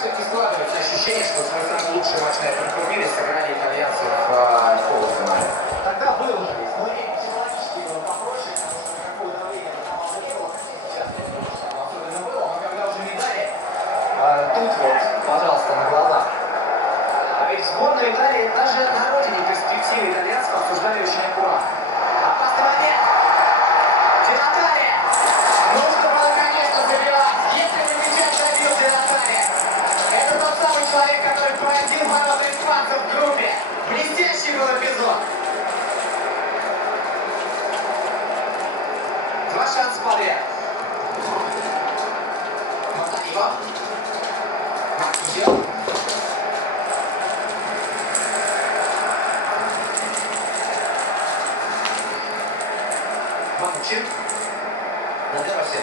все-таки складывается ощущение, что свой самый лучший матч на этом турнире сыграли итальянцы в полуфинале. Тогда был уже, но и психологически было попроще, потому что никакого давления на команду не было. Сейчас особенно было, но когда уже медали, тут вот, пожалуйста, на глазах. А ведь сборная Италии даже на родине перспективы итальянцев обсуждали очень аккуратно. Опасный момент! Ди Натали! Нужно было, конечно, забивать. Если бы сейчас забил Ди Натали. Это тот самый человек, который поразил ворота испанцев в группе. Блестящий был эпизод. Два шанса подряд. Монтаниго. Маркизио. Манучин. На Дероси.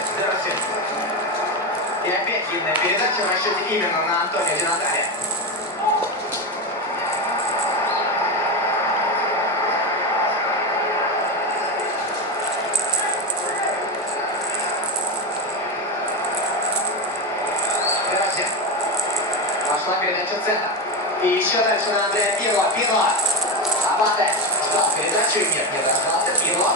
И опять видная передача в расчете именно на Антонио Ди Натали. Дероси. Пошла передача в центр. И еще дальше на Андреа Пирло. Абате ждал передачу. Нет, не дождался. Пирло.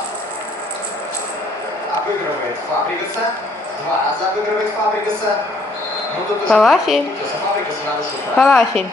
Обыгрывает Фабригаса. Два раза обыгрывает Фабригаса. Ну, тут Фалафель. Фабригаса нарушил. Фалафель.